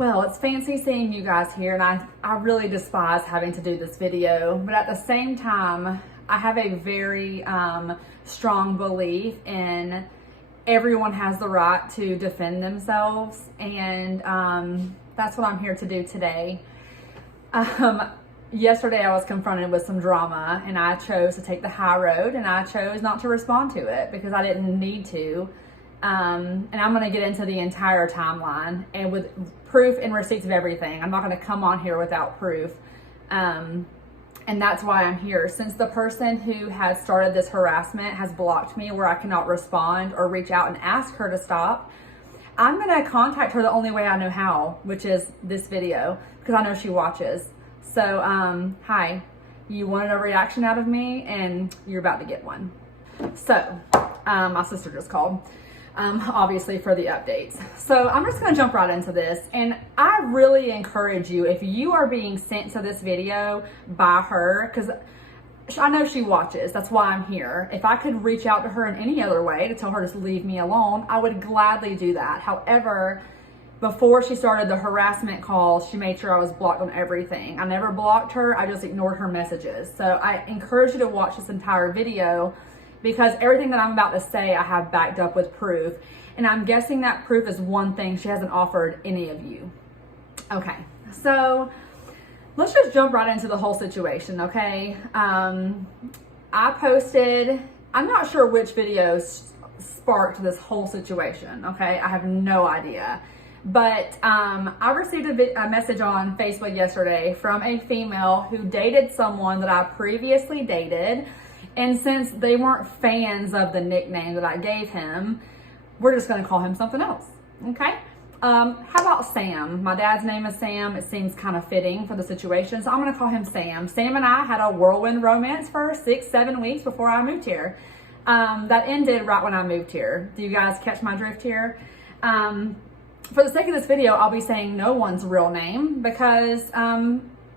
Well, it's fancy seeing you guys here, and I really despise having to do this video, but at the same time, I have a very strong belief in everyone has the right to defend themselves, and that's what I'm here to do today. Yesterday I was confronted with some drama, and I chose to take the high road, and I chose not to respond to it because I didn't need to. And I'm going to get into the entire timeline and with proof and receipts of everything. I'm not going to come on here without proof. And that's why I'm here. Since the person who has started this harassment has blocked me where I cannot respond or reach out and ask her to stop, I'm going to contact her the only way I know how, which is this video, because I know she watches. So, hi, you wanted a reaction out of me and you're about to get one. So, my sister just called. Obviously for the updates. So I'm just going to jump right into this, and I really encourage you, if you are being sent to this video by her, because I know she watches, that's why I'm here. If I could reach out to her in any other way to tell her to leave me alone, I would gladly do that. However, before she started the harassment calls, she made sure I was blocked on everything. I never blocked her, I just ignored her messages. So I encourage you to watch this entire video, because everything that I'm about to say I have backed up with proof. And I'm guessing that proof is one thing she hasn't offered any of you. Okay, so let's just jump right into the whole situation, okay? I posted, I'm not sure which videos sparked this whole situation, okay? I have no idea. But I received a message on Facebook yesterday from a female who dated someone that I previously dated. And since they weren't fans of the nickname that I gave him, we're just going to call him something else, okay? How about Sam? My dad's name is Sam. It seems kind of fitting for the situation, so I'm going to call him Sam. Sam and I had a whirlwind romance for 6-7 weeks before I moved here. That ended right when I moved here. Do you guys catch my drift here? For the sake of this video, I'll be saying no one's real name because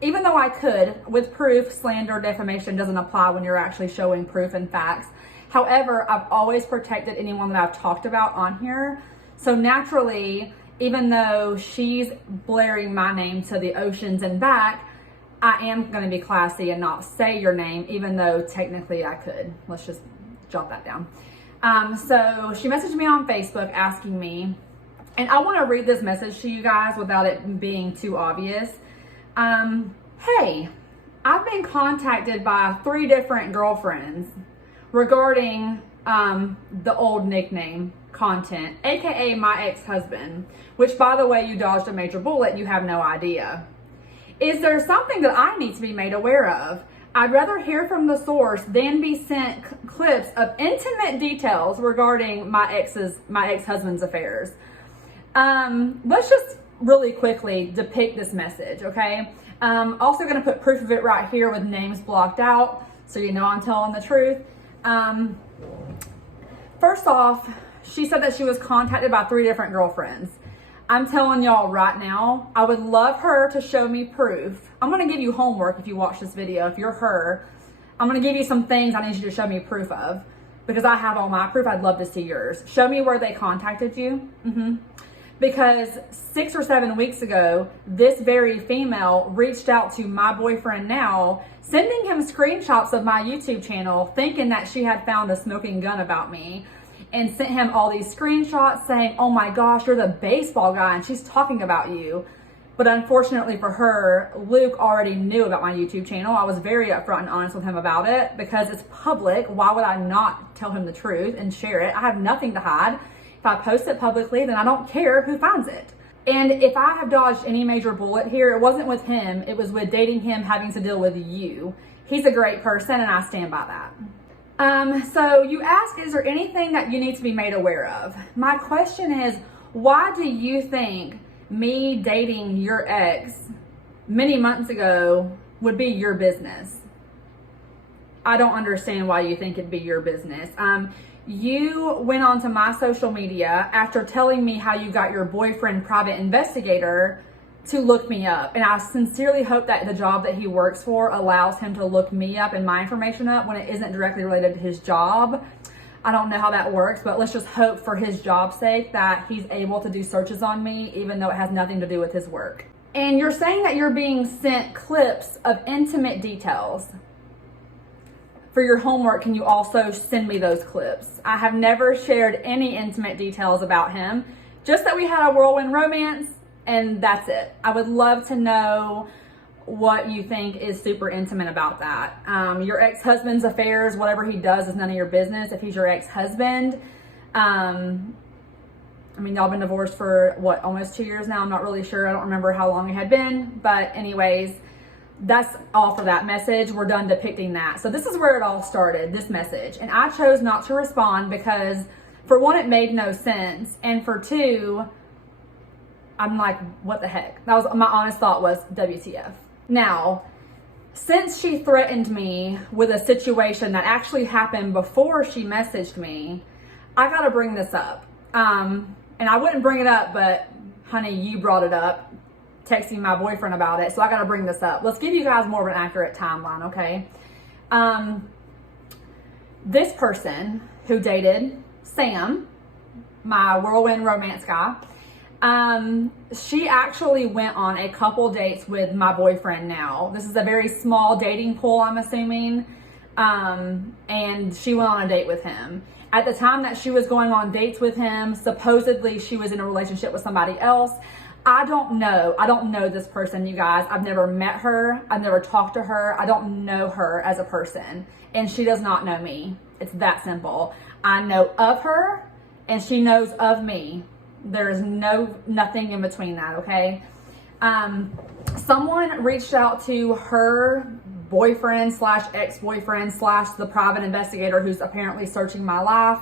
even though I could, with proof, slander, defamation doesn't apply when you're actually showing proof and facts. However, I've always protected anyone that I've talked about on here. So naturally, even though she's blaring my name to the oceans and back, I am going to be classy and not say your name, even though technically I could. Let's just jot that down. So she messaged me on Facebook asking me, and I want to read this message to you guys without it being too obvious. Hey, I've been contacted by 3 different girlfriends regarding the old nickname content, aka my ex-husband, which by the way, you dodged a major bullet, you have no idea. Is there something that I need to be made aware of? I'd rather hear from the source than be sent clips of intimate details regarding my ex-husband's affairs. Let's just really quickly depict this message, okay? Also gonna put proof of it right here with names blocked out, so you know I'm telling the truth. First off, she said that she was contacted by 3 different girlfriends. I'm telling y'all right now, I would love her to show me proof. I'm gonna give you homework if you watch this video. If you're her, I'm gonna give you some things I need you to show me proof of, because I have all my proof. I'd love to see yours. Show me where they contacted you. Because 6 or 7 weeks ago, this very female reached out to my boyfriend now, sending him screenshots of my YouTube channel, thinking that she had found a smoking gun about me, and sent him all these screenshots saying, oh my gosh, you're the baseball guy, and she's talking about you. But unfortunately for her, Luke already knew about my YouTube channel. I was very upfront and honest with him about it because it's public. Why would I not tell him the truth and share it? I have nothing to hide. If I post it publicly, then I don't care who finds it. And if I have dodged any major bullet here, it wasn't with him. It was with dating him, having to deal with you. He's a great person, and I stand by that. So you ask, is there anything that you need to be made aware of? My question is, why do you think me dating your ex many months ago would be your business? I don't understand why you think it'd be your business. You went onto my social media after telling me how you got your boyfriend, private investigator, to look me up. And I sincerely hope that the job that he works for allows him to look me up and my information up when it isn't directly related to his job. I don't know how that works, but let's just hope for his job's sake that he's able to do searches on me, even though it has nothing to do with his work. And you're saying that you're being sent clips of intimate details. For your homework, can you also send me those clips? I have never shared any intimate details about him, just that we had a whirlwind romance, and that's it. I would love to know what you think is super intimate about that. Your ex-husband's affairs, whatever he does is none of your business. If he's your ex-husband, I mean, y'all been divorced for what, almost 2 years now? I'm not really sure. I don't remember how long it had been, but anyways, that's all for that message. We're done depicting that. So this is where it all started, this message. And I chose not to respond because, for one, it made no sense. And for two, I'm like, what the heck? That was my honest thought, was WTF. Now, since she threatened me with a situation that actually happened before she messaged me, I gotta bring this up. And I wouldn't bring it up, but honey, you brought it up, texting my boyfriend about it. So I gotta bring this up. Let's give you guys more of an accurate timeline, okay? This person who dated Sam, my whirlwind romance guy, she actually went on a couple dates with my boyfriend now. This is a very small dating pool, I'm assuming. And she went on a date with him. At the time that she was going on dates with him, supposedly she was in a relationship with somebody else. I don't know. I don't know this person, you guys. I've never met her. I've never talked to her. I don't know her as a person. And she does not know me. It's that simple. I know of her and she knows of me. There is nothing in between that, okay? Someone reached out to her boyfriend slash ex-boyfriend slash the private investigator who's apparently searching my life.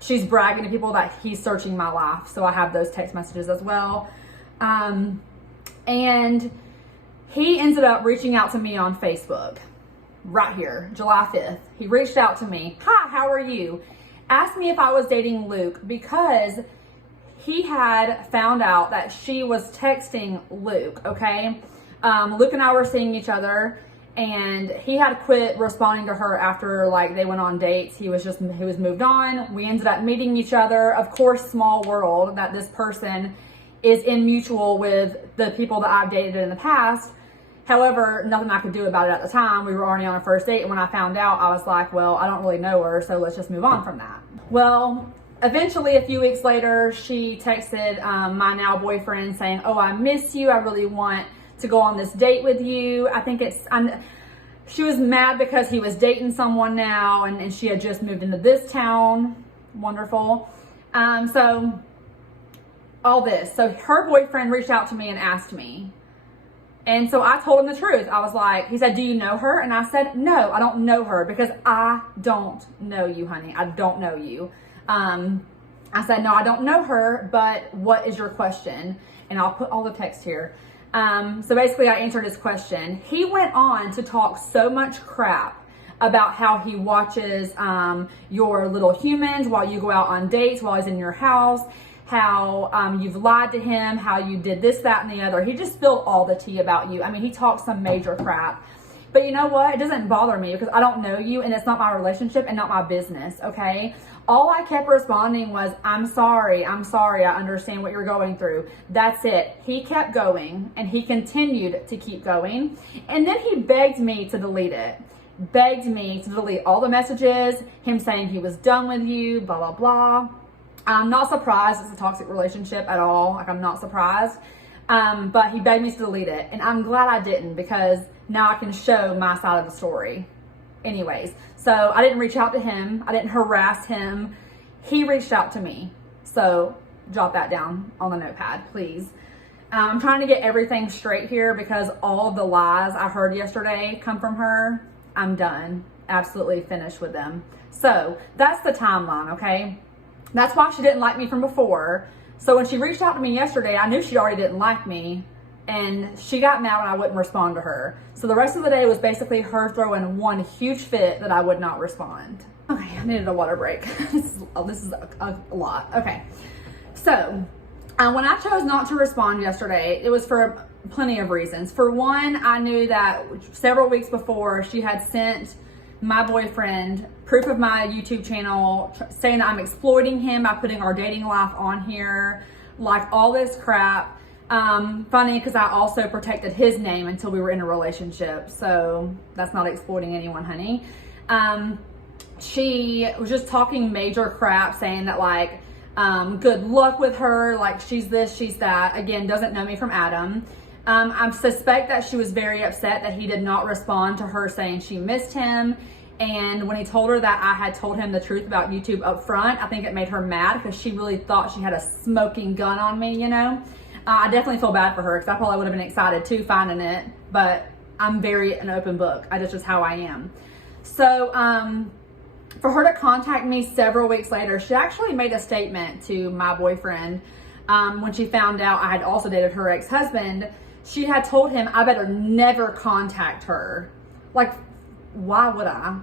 She's bragging to people that he's searching my life. So I have those text messages as well. And he ended up reaching out to me on Facebook right here, July 5th. He reached out to me. Hi, how are you? Asked me if I was dating Luke because he had found out that she was texting Luke, okay? Luke and I were seeing each other, and he had quit responding to her after like they went on dates. He was moved on. We ended up meeting each other. Of course, small world that this person is in mutual with the people that I've dated in the past. However, nothing I could do about it at the time. We were already on a first date, and when I found out, I was like, well, I don't really know her, so let's just move on from that. Well, eventually, a few weeks later, she texted my now boyfriend saying, oh, I miss you. I really want to go on this date with you. She was mad because he was dating someone now, and she had just moved into this town. Wonderful. So all this. So her boyfriend reached out to me and asked me. And so I told him the truth. I was like, he said, do you know her? And I said, no, I don't know her because I don't know you, honey. I don't know you. I said, no, I don't know her, but what is your question? And I'll put all the text here. So basically I answered his question. He went on to talk so much crap about how he watches your little humans while you go out on dates, while he's in your house, how you've lied to him, how you did this, that, and the other. He just spilled all the tea about you. I mean, he talked some major crap. But you know what? It doesn't bother me because I don't know you and it's not my relationship and not my business, okay? All I kept responding was, I'm sorry, I understand what you're going through. That's it. He kept going and he continued to keep going. And then he begged me to delete it. Begged me to delete all the messages, him saying he was done with you, blah, blah, blah. I'm not surprised it's a toxic relationship at all. Like, I'm not surprised. But he begged me to delete it. And I'm glad I didn't because now I can show my side of the story. Anyways, so I didn't reach out to him. I didn't harass him. He reached out to me. So jot that down on the notepad, please. I'm trying to get everything straight here because all of the lies I heard yesterday come from her. I'm done. Absolutely finished with them. So that's the timeline, okay? That's why she didn't like me from before. So when she reached out to me yesterday, I knew she already didn't like me. And she got mad when I wouldn't respond to her. So the rest of the day was basically her throwing one huge fit that I would not respond. Okay, I needed a water break. This is a lot. Okay, so when I chose not to respond yesterday, it was for plenty of reasons. For one, I knew that several weeks before she had sent my boyfriend, proof of my YouTube channel, saying I'm exploiting him by putting our dating life on here, like all this crap. Funny, because I also protected his name until we were in a relationship, so that's not exploiting anyone, honey. She was just talking major crap, saying that like, good luck with her, like she's this, she's that. Again, doesn't know me from Adam. I suspect that she was very upset that he did not respond to her saying she missed him. And when he told her that I had told him the truth about YouTube up front, I think it made her mad because she really thought she had a smoking gun on me, you know? I definitely feel bad for her because I probably would have been excited too finding it, but I'm very an open book. That's just how I am. So, for her to contact me several weeks later, she actually made a statement to my boyfriend when she found out I had also dated her ex-husband. She had told him I better never contact her. Like, why would I?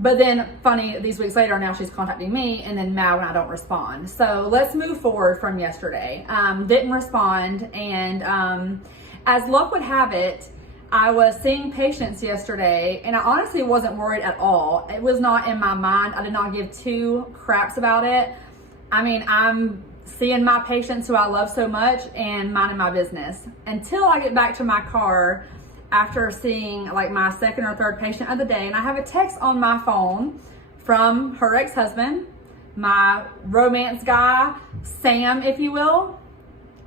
But then, funny, these weeks later, now she's contacting me and then mad when I don't respond. So let's move forward from yesterday. Didn't respond, and as luck would have it, I was seeing patients yesterday, and I honestly wasn't worried at all. It was not in my mind. I did not give two craps about it. I mean, I'm seeing my patients who I love so much and minding my business until I get back to my car after seeing like my second or third patient of the day, and I have a text on my phone from her ex-husband, my romance guy, Sam, if you will,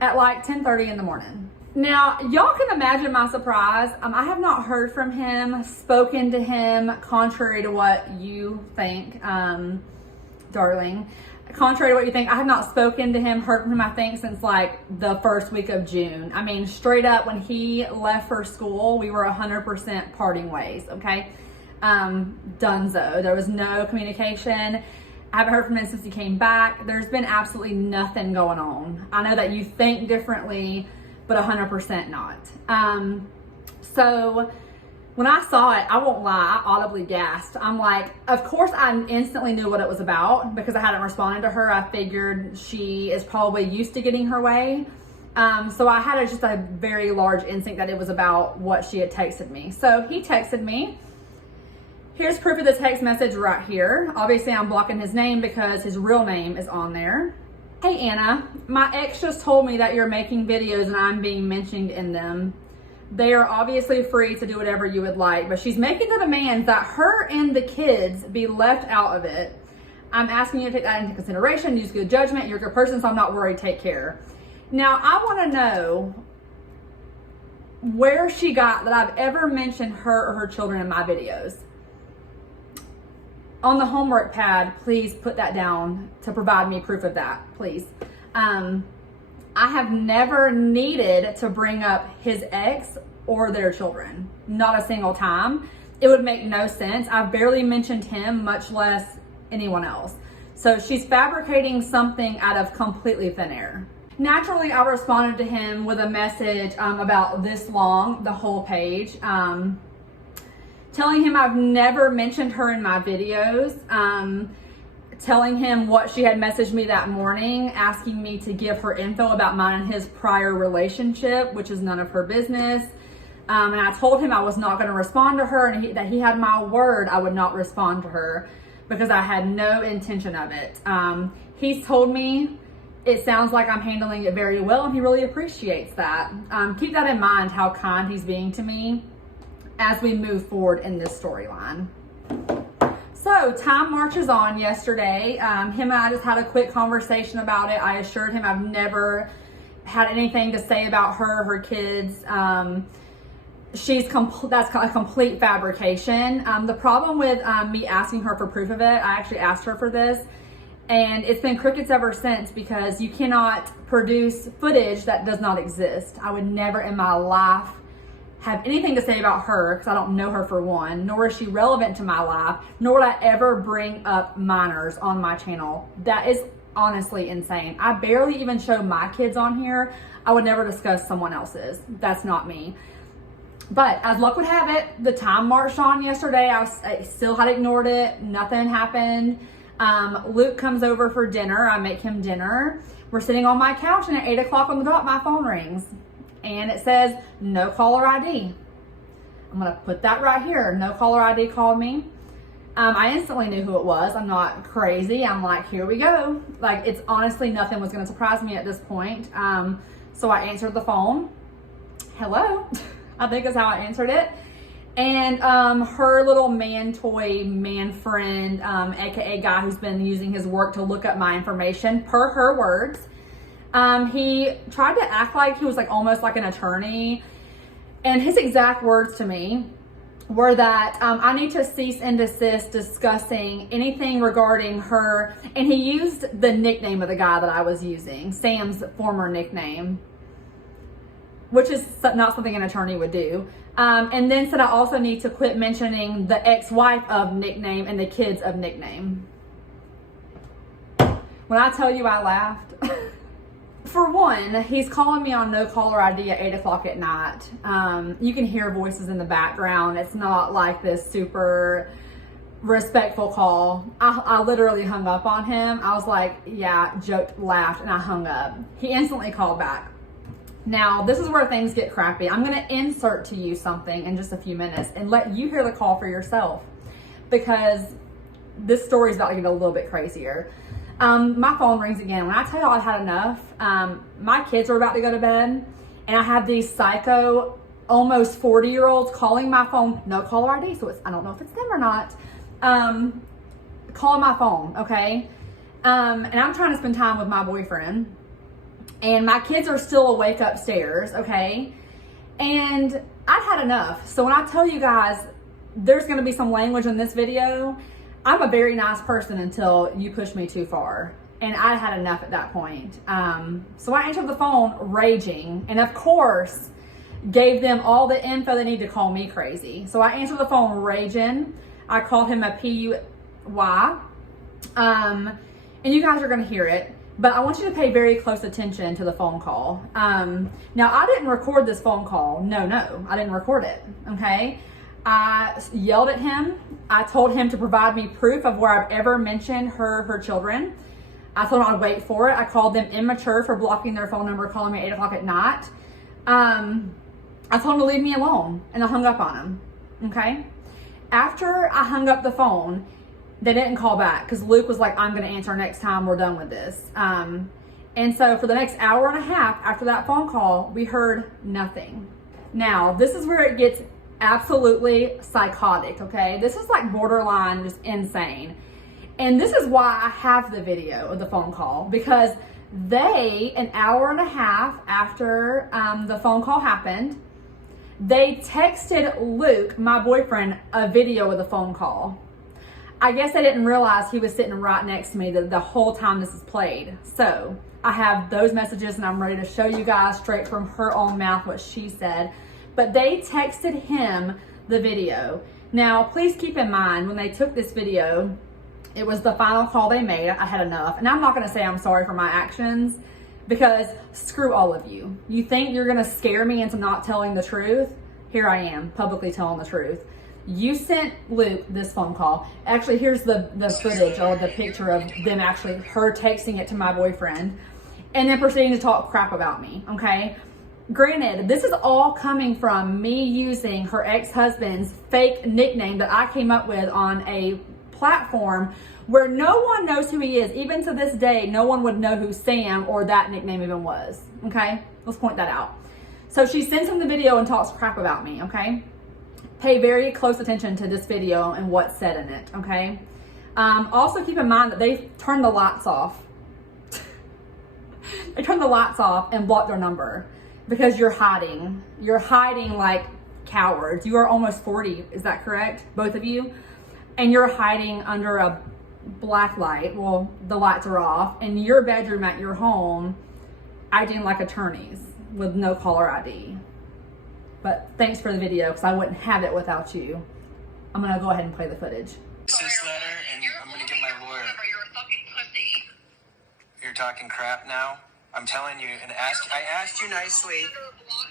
at like 10:30 in the morning. Now, y'all can imagine my surprise. I have not heard from him, spoken to him, contrary to what you think, darling. Contrary to what you think, I have not spoken to him, heard from him, I think, since like the first week of June. I mean, straight up, when he left for school, we were 100% parting ways, okay? Dunzo. There was no communication. I haven't heard from him since he came back. There's been absolutely nothing going on. I know that you think differently, but 100% not. So when I saw it, I won't lie, I audibly gasped. I'm like, of course I instantly knew what it was about because I hadn't responded to her. I figured she is probably used to getting her way. So I had just a very large instinct that it was about what she had texted me. So he texted me. Here's proof of the text message right here. Obviously I'm blocking his name because his real name is on there. Hey Anna, my ex just told me that you're making videos and I'm being mentioned in them. They are obviously free to do whatever you would like, but she's making the demands that her and the kids be left out of it. I'm asking you to take that into consideration, use good judgment. You're a good person, so I'm not worried. Take care. Now, I want to know where she got that I've ever mentioned her or her children in my videos. On the homework pad, please put that down to provide me proof of that, please. I have never needed to bring up his ex or their children. Not a single time. It would make no sense. I've barely mentioned him, much less anyone else. So she's fabricating something out of completely thin air. Naturally, I responded to him with a message about this long, the whole page. Telling him I've never mentioned her in my videos, telling him what she had messaged me that morning, asking me to give her info about mine and his prior relationship, which is none of her business. And I told him I was not going to respond to her, and that he had my word I would not respond to her because I had no intention of it. He's told me it sounds like I'm handling it very well, and he really appreciates that. Keep that in mind, how kind he's being to me as we move forward in this storyline. So time marches on yesterday. Him and I just had a quick conversation about it. I assured him I've never had anything to say about her or her kids. That's a complete fabrication. The problem with me asking her for proof of it, I actually asked her for this, and it's been crickets ever since because you cannot produce footage that does not exist. I would never in my life have anything to say about her because I don't know her for one, nor is she relevant to my life, nor would I ever bring up minors on my channel. That is honestly insane. I barely even show my kids on here. I would never discuss someone else's. That's not me. But as luck would have it, the time marched on yesterday. I still had ignored it. Nothing happened. Luke comes over for dinner. I make him dinner. We're sitting on my couch, and at 8 o'clock on the dot, my phone rings. And it says, no caller ID. I'm gonna put that right here. No caller ID called me. I instantly knew who it was. I'm not crazy. I'm like, here we go. Like, it's honestly nothing was gonna surprise me at this point. So I answered the phone. Hello, I think is how I answered it. And her little man toy man friend, aka guy who's been using his work to look up my information, per her words, he tried to act like he was like almost like an attorney. And his exact words to me were that I need to cease and desist discussing anything regarding her. And he used the nickname of the guy that I was using, Sam's former nickname, which is not something an attorney would do. And then said I also need to quit mentioning the ex-wife of nickname and the kids of nickname. When I tell you I laughed, for one, he's calling me on no caller ID at 8 o'clock at night. You can hear voices in the background. It's not like this super respectful call. I literally hung up on him. I was like, yeah, joked, laughed, and I hung up. He instantly called back. Now, this is where things get crappy. I'm going to insert to you something in just a few minutes and let you hear the call for yourself, because this story is about to get a little bit crazier. My phone rings again. When I tell y'all I had enough, my kids are about to go to bed, and I have these psycho, almost 40-year-olds calling my phone, no caller ID, so I don't know if it's them or not, calling my phone, okay? And I'm trying to spend time with my boyfriend. And my kids are still awake upstairs, okay? And I've had enough. So when I tell you guys there's gonna be some language in this video, I'm a very nice person until you push me too far. And I had enough at that point. So I answered the phone raging, and of course, gave them all the info they need to call me crazy. So I answered the phone raging. I called him a PUY. And you guys are gonna hear it. But I want you to pay very close attention to the phone call. Now, I didn't record this phone call. No, I didn't record it, okay? I yelled at him. I told him to provide me proof of where I've ever mentioned her children. I told him I'd wait for it. I called them immature for blocking their phone number, calling me at 8 o'clock at night. I told him to leave me alone, and I hung up on him, okay? After I hung up the phone, they didn't call back because Luke was like, I'm going to answer next time we're done with this. And so for the next hour and a half after that phone call, we heard nothing. Now, this is where it gets absolutely psychotic, okay? This is like borderline just insane. And this is why I have the video of the phone call, because they, an hour and a half after the phone call happened, they texted Luke, my boyfriend, a video of the phone call. I guess I didn't realize he was sitting right next to me the whole time this is played. So I have those messages, and I'm ready to show you guys straight from her own mouth what she said. But they texted him the video. Now, please keep in mind, when they took this video, it was the final call they made. I had enough. And I'm not going to say I'm sorry for my actions, because screw all of you. You think you're going to scare me into not telling the truth? Here I am, publicly telling the truth. You sent Luke this phone call. Actually, here's the footage or the picture of them actually, her texting it to my boyfriend and then proceeding to talk crap about me, okay? Granted, this is all coming from me using her ex-husband's fake nickname that I came up with on a platform where no one knows who he is. Even to this day, no one would know who Sam or that nickname even was, okay? Let's point that out. So she sends him the video and talks crap about me, okay? Pay very close attention to this video and what's said in it, okay? Also keep in mind that they turned the lights off. They turned the lights off and blocked their number because you're hiding. You're hiding like cowards. You are almost 40, is that correct? Both of you? And you're hiding under a black light. Well, the lights are off. In your bedroom at your home, acting like attorneys with no caller ID. But thanks for the video, because I wouldn't have it without you. I'm gonna go ahead and play the footage. This letter, and I'm gonna get my lawyer. You're a fucking pussy. You're talking crap now? I'm telling you, and I asked you nicely.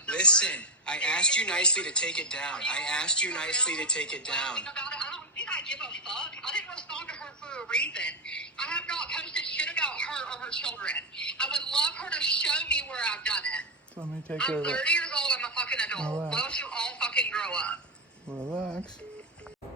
Listen, I asked you nicely to take it down. I asked you nicely to take it down. I don't think I give a fuck. I didn't respond to her for a reason. I have not posted shit about her or her children. I would love her to show me where I've done it. Let me take I'm care 30 of it. years old. I'm a fucking adult. All right. Why don't you all fucking grow up? Relax.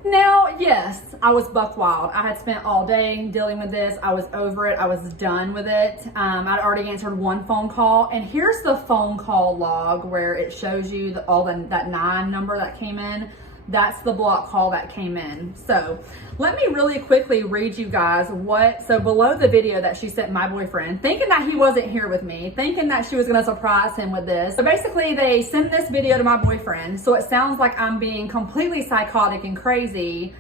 Now, yes, I was buck wild. I had spent all day dealing with this. I was over it. I was done with it. I'd already answered one phone call, and here's the phone call log where it shows you that 9 number that came in. That's the block call that came in. So let me really quickly read you guys so below the video that she sent my boyfriend, thinking that he wasn't here with me, thinking that she was gonna surprise him with this. So basically they sent this video to my boyfriend. So it sounds like I'm being completely psychotic and crazy,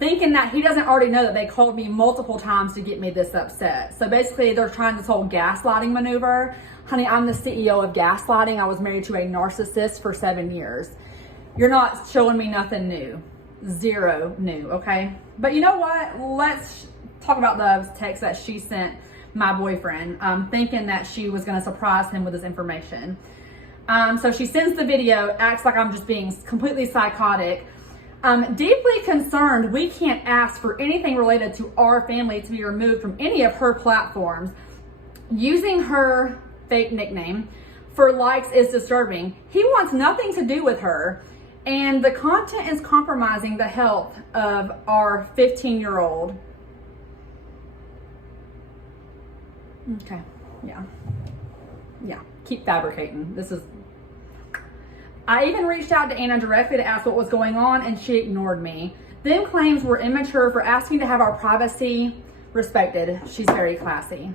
thinking that he doesn't already know that they called me multiple times to get me this upset. So basically they're trying this whole gaslighting maneuver. Honey, I'm the CEO of gaslighting. I was married to a narcissist for 7 years. You're not showing me nothing new. Zero new, okay? But you know what? Let's talk about the text that she sent my boyfriend, thinking that she was gonna surprise him with this information. So she sends the video, acts like I'm just being completely psychotic. Deeply concerned, we can't ask for anything related to our family to be removed from any of her platforms. Using her fake nickname for likes is disturbing. He wants nothing to do with her. And the content is compromising the health of our 15-year-old. Okay, yeah, keep fabricating. I even reached out to Anna directly to ask what was going on, and she ignored me. Then claims we're immature for asking to have our privacy respected. She's very classy.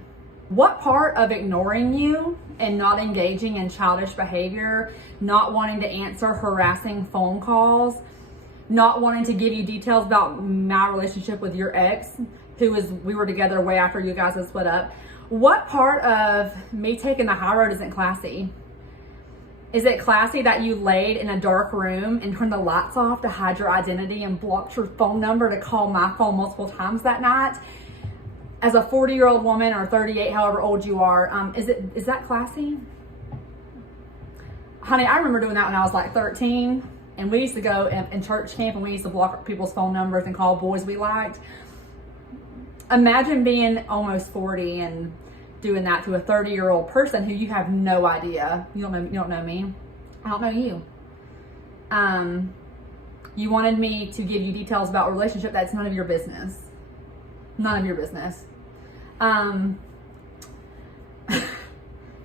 What part of ignoring you and not engaging in childish behavior, not wanting to answer harassing phone calls, not wanting to give you details about my relationship with your ex, we were together way after you guys had split up, what part of me taking the high road isn't classy? Is it classy that you laid in a dark room and turned the lights off to hide your identity and blocked your phone number to call my phone multiple times that night? As a 40-year-old woman, or 38, however old you are, is that classy? Honey, I remember doing that when I was like 13, and we used to go in church camp and we used to block people's phone numbers and call boys we liked. Imagine being almost 40 and doing that to a 30-year-old person who you have no idea. You don't know me. I don't know you. You wanted me to give you details about a relationship that's none of your business. None of your business.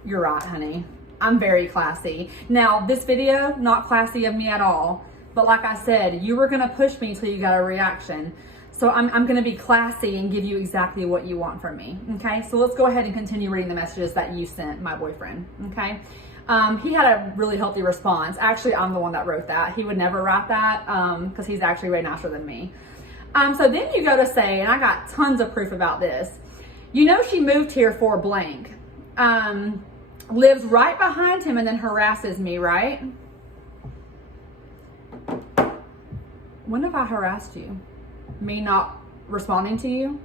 You're right, honey. I'm very classy. Now, this video, not classy of me at all. But like I said, you were gonna push me until you got a reaction. So I'm gonna be classy and give you exactly what you want from me, okay? So let's go ahead and continue reading the messages that you sent my boyfriend, okay? He had a really healthy response. Actually, I'm the one that wrote that. He would never write that because he's actually way nicer than me. So then you go to say, and I got tons of proof about this, you know she moved here for blank, lives right behind him and then harasses me, right? When have I harassed you? Me not responding to you?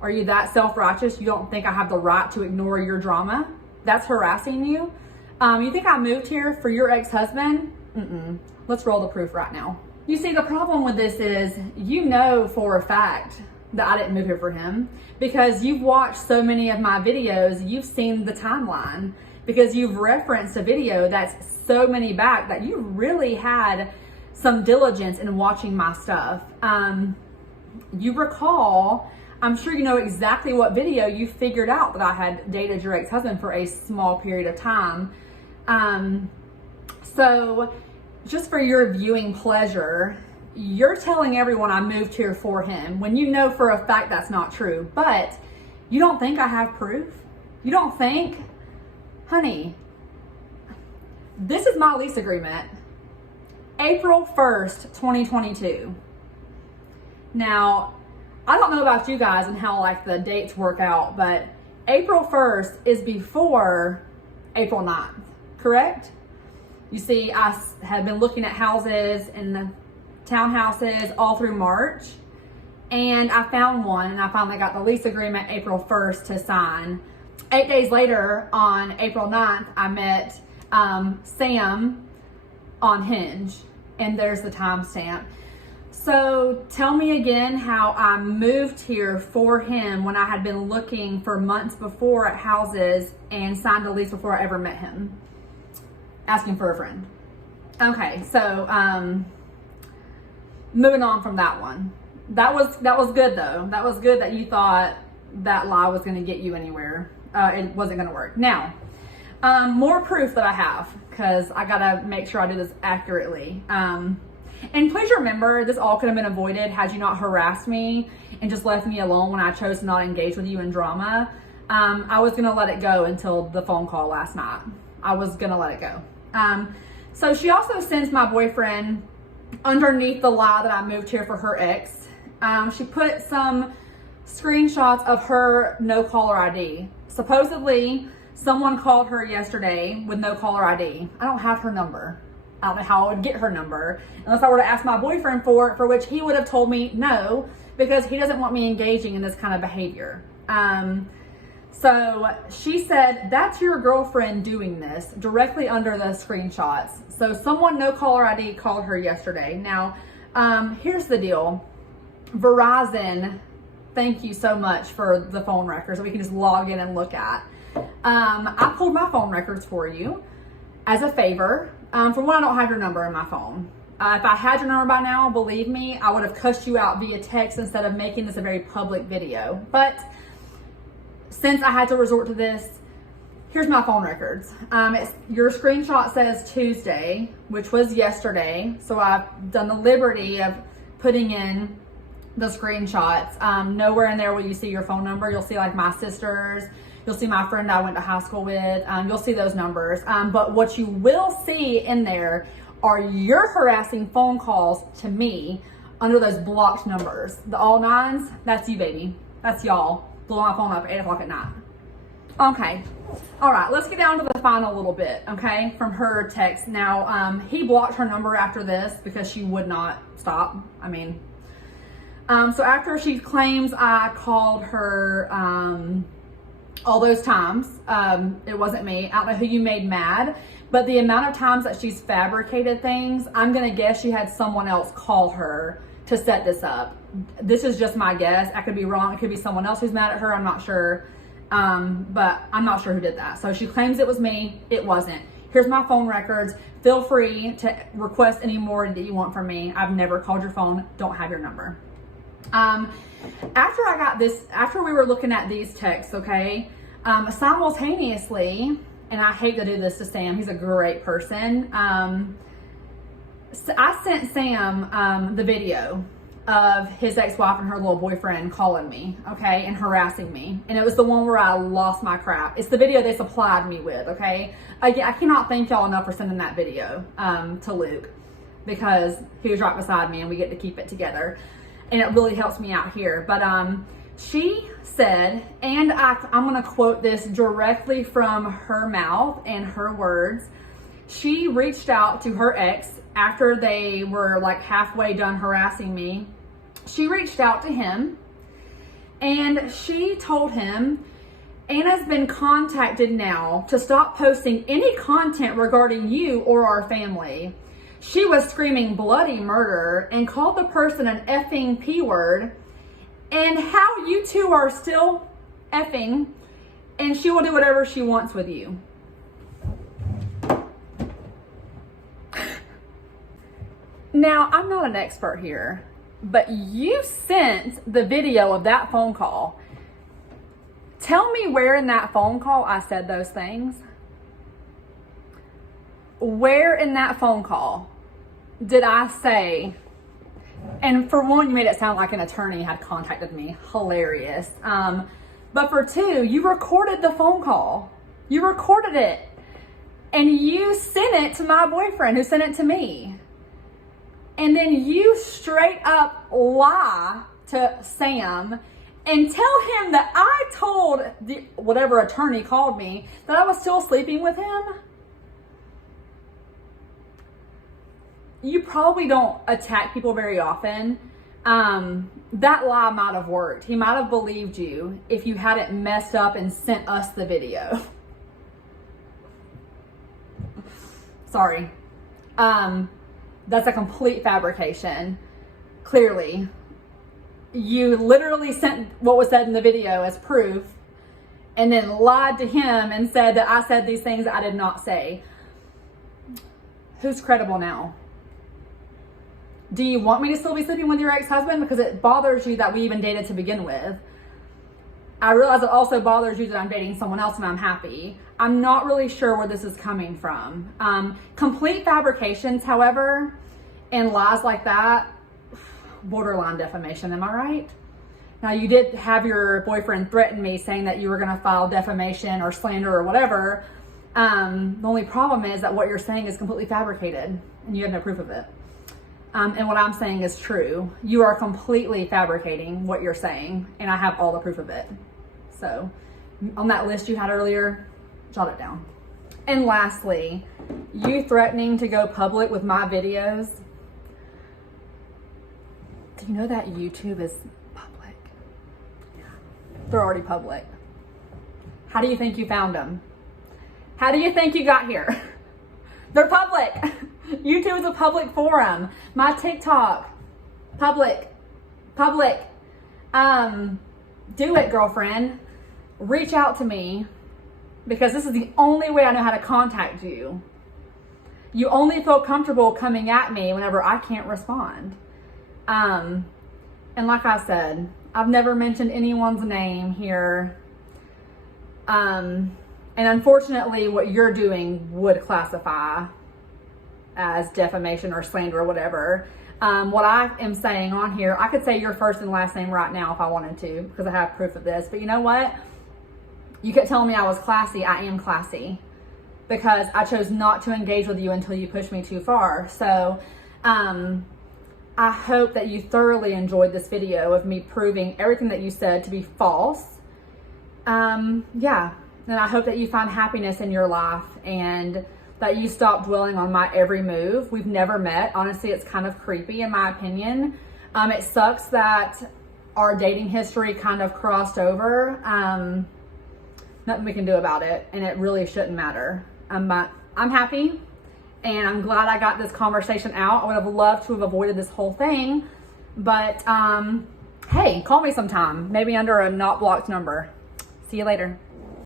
Are you that self-righteous you don't think I have the right to ignore your drama? That's harassing you? You think I moved here for your ex-husband? Let's roll the proof right now. You see, the problem with this is, you know for a fact that I didn't move here for him because you've watched so many of my videos, you've seen the timeline, because you've referenced a video that's so many back that you really had some diligence in watching my stuff. You recall, I'm sure you know exactly what video you figured out that I had dated your ex-husband for a small period of time. So just for your viewing pleasure, you're telling everyone I moved here for him when you know for a fact that's not true. But you don't think I have proof? You don't think? Honey, this is my lease agreement. April 1st, 2022. Now, I don't know about you guys and how like the dates work out, but April 1st is before April 9th, correct? You see, I had been looking at houses in the townhouses all through March, and I found one, and I finally got the lease agreement April 1st to sign. 8 days later, on April 9th, I met Sam on Hinge, and there's the timestamp. So tell me again how I moved here for him when I had been looking for months before at houses and signed a lease before I ever met him, asking for a friend. Okay, so moving on from that one. That was good though. That was good that you thought that lie was going to get you anywhere. It wasn't going to work. Now, more proof that I have, because I got to make sure I do this accurately. And please remember, this all could have been avoided had you not harassed me and just left me alone when I chose to not engage with you in drama. I was going to let it go until the phone call last night. I was going to let it go. So she also sends my boyfriend underneath the lie that I moved here for her ex. She put some screenshots of her no caller ID. Supposedly, someone called her yesterday with no caller ID. I don't have her number. I don't know how I would get her number unless I were to ask my boyfriend for it, for which he would have told me no, because he doesn't want me engaging in this kind of behavior. So she said, that's your girlfriend doing this, directly under the screenshots. So someone no caller ID called her yesterday. Now, here's the deal. Verizon, thank you so much for the phone records that we can just log in and look at. I pulled my phone records for you as a favor. For one, I don't have your number in my phone. If I had your number by now, believe me, I would have cussed you out via text instead of making this a very public video. But since I had to resort to this, here's my phone records. Your screenshot says Tuesday, which was yesterday. So I've done the liberty of putting in the screenshots. Nowhere in there will you see your phone number. You'll see like my sisters. You'll see my friend I went to high school with. You'll see those numbers. But what you will see in there are your harassing phone calls to me under those blocked numbers. The all nines, that's you, baby. That's y'all. Blow my phone up at 8 o'clock at night. Okay. All right, let's get down to the final little bit, okay, from her text. Now, he blocked her number after this because she would not stop. I mean, so after she claims I called her all those times, it wasn't me. I don't know who you made mad, but the amount of times that she's fabricated things, I'm going to guess she had someone else call her to set this up. This is just my guess. I could be wrong. It could be someone else who's mad at her. I'm not sure. But I'm not sure who did that. So she claims it was me. It wasn't. Here's my phone records. Feel free to request any more that you want from me. I've never called your phone. Don't have your number. After I got this, after we were looking at these texts, okay, simultaneously, and I hate to do this to Sam. He's a great person. So I sent Sam the video of his ex-wife and her little boyfriend calling me, okay, and harassing me. And it was the one where I lost my crap. It's the video they supplied me with, okay? Again, I cannot thank y'all enough for sending that video to Luke, because he was right beside me and we get to keep it together. And it really helps me out here. But she said, and I'm going to quote this directly from her mouth and her words. She reached out to her ex after they were like halfway done harassing me. She reached out to him and she told him, Anna's been contacted now to stop posting any content regarding you or our family. She was screaming bloody murder and called the person an effing P word, and how you two are still effing, and she will do whatever she wants with you. Now, I'm not an expert here, but you sent the video of that phone call. Tell me where in that phone call I said those things. Where in that phone call did I say, and for one, you made it sound like an attorney had contacted me. Hilarious. But for two, you recorded the phone call. You recorded it. And you sent it to my boyfriend who sent it to me. And then you straight up lie to Sam and tell him that I told whatever attorney called me that I was still sleeping with him. You probably don't attack people very often. That lie might have worked. He might have believed you if you hadn't messed up and sent us the video. Sorry. That's a complete fabrication. Clearly. You literally sent what was said in the video as proof and then lied to him and said that I said these things I did not say. Who's credible now? Do you want me to still be sleeping with your ex-husband? Because it bothers you that we even dated to begin with. I realize it also bothers you that I'm dating someone else and I'm happy. I'm not really sure where this is coming from. Complete fabrications, however, and lies like that, borderline defamation, am I right? Now, you did have your boyfriend threaten me saying that you were gonna file defamation or slander or whatever. The only problem is that what you're saying is completely fabricated and you have no proof of it. And what I'm saying is true. You are completely fabricating what you're saying, and I have all the proof of it. So on that list you had earlier, jot it down. And lastly, you threatening to go public with my videos. Do you know that YouTube is public? Yeah, they're already public. How do you think you found them? How do you think you got here? They're public. YouTube is a public forum. My TikTok, public. Do it, girlfriend. Reach out to me, because this is the only way I know how to contact you. You only feel comfortable coming at me whenever I can't respond. And like I said, I've never mentioned anyone's name here. And unfortunately, what you're doing would classify as defamation or slander or whatever. What I am saying on here, I could say your first and last name right now if I wanted to, because I have proof of this. But you know what? You kept telling me I was classy. I am classy, because I chose not to engage with you until you pushed me too far. So I hope that you thoroughly enjoyed this video of me proving everything that you said to be false. Yeah. And I hope that you find happiness in your life and that you stop dwelling on my every move. We've never met. Honestly, it's kind of creepy in my opinion. It sucks that our dating history kind of crossed over. Nothing we can do about it, and it really shouldn't matter. But I'm happy, and I'm glad I got this conversation out. I would have loved to have avoided this whole thing, but hey, call me sometime, maybe under a not blocked number. See you later.